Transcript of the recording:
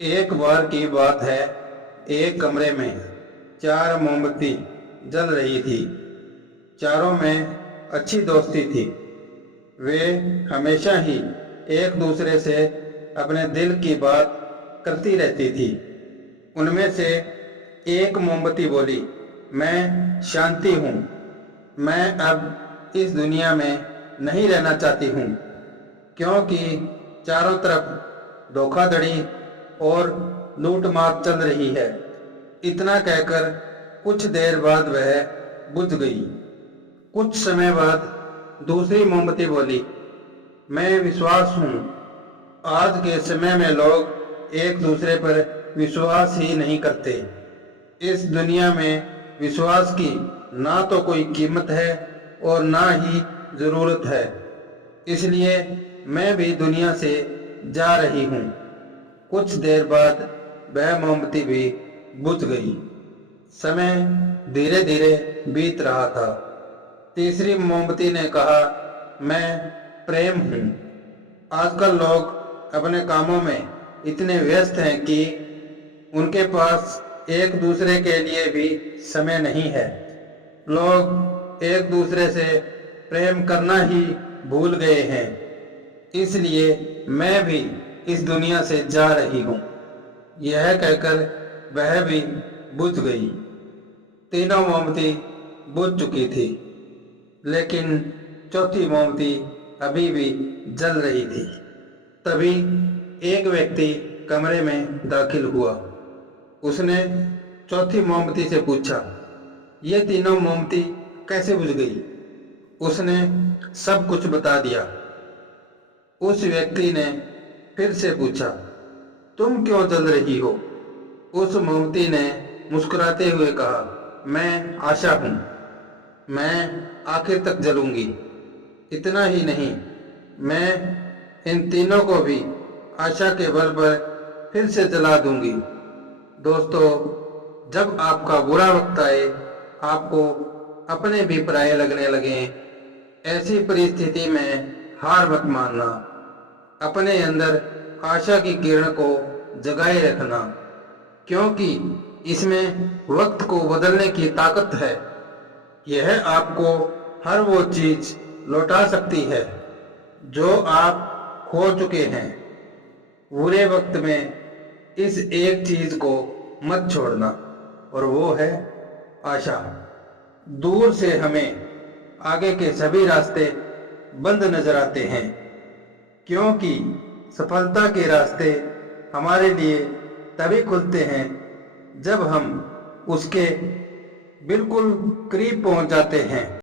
एक बार की बात है। एक कमरे में 4 मोमबत्ती जल रही थी। चारों में अच्छी दोस्ती थी। वे हमेशा ही एक दूसरे से अपने दिल की बात करती रहती थी। उनमें से एक मोमबत्ती बोली, मैं शांति हूँ। मैं अब इस दुनिया में नहीं रहना चाहती हूँ, क्योंकि चारों तरफ धोखाधड़ी और लूटमार चल रही है। इतना कहकर कुछ देर बाद वह बुझ गई। कुछ समय बाद दूसरी मोमबत्ती बोली, मैं विश्वास हूँ। आज के समय में लोग एक दूसरे पर विश्वास ही नहीं करते। इस दुनिया में विश्वास की ना तो कोई कीमत है और ना ही जरूरत है। इसलिए मैं भी दुनिया से जा रही हूँ। कुछ देर बाद वह मोमबत्ती भी बुझ गई। समय धीरे धीरे बीत रहा था। तीसरी मोमबत्ती ने कहा, मैं प्रेम हूँ। आजकल लोग अपने कामों में इतने व्यस्त हैं कि उनके पास एक दूसरे के लिए भी समय नहीं है। लोग एक दूसरे से प्रेम करना ही भूल गए हैं। इसलिए मैं भी इस दुनिया से जा रही हूँ। यह कहकर वह भी बुझ गई। तीनों मोमबत्ती बुझ चुकी थी, लेकिन चौथी मोमबत्ती अभी भी जल रही थी। तभी एक व्यक्ति कमरे में दाखिल हुआ। उसने चौथी मोमबत्ती से पूछा, ये तीनों मोमबत्ती कैसे बुझ गई? उसने सब कुछ बता दिया। उस व्यक्ति ने फिर से पूछा, तुम क्यों जल रही हो? उस मोमबत्ती ने मुस्कुराते हुए कहा, मैं आशा हूं। मैं आखिर तक जलूंगी। इतना ही नहीं, मैं इन तीनों को भी आशा के बल पर फिर से जला दूंगी। दोस्तों, जब आपका बुरा वक्त आए, आपको अपने भी पराये लगने लगे, ऐसी परिस्थिति में हार मत मानना। अपने अंदर आशा की किरण को जगाए रखना, क्योंकि इसमें वक्त को बदलने की ताकत है। यह आपको हर वो चीज लौटा सकती है जो आप खो चुके हैं। बुरे वक्त में इस एक चीज को मत छोड़ना, और वो है आशा। दूर से हमें आगे के सभी रास्ते बंद नजर आते हैं, क्योंकि सफलता के रास्ते हमारे लिए तभी खुलते हैं जब हम उसके बिल्कुल करीब पहुंच जाते हैं।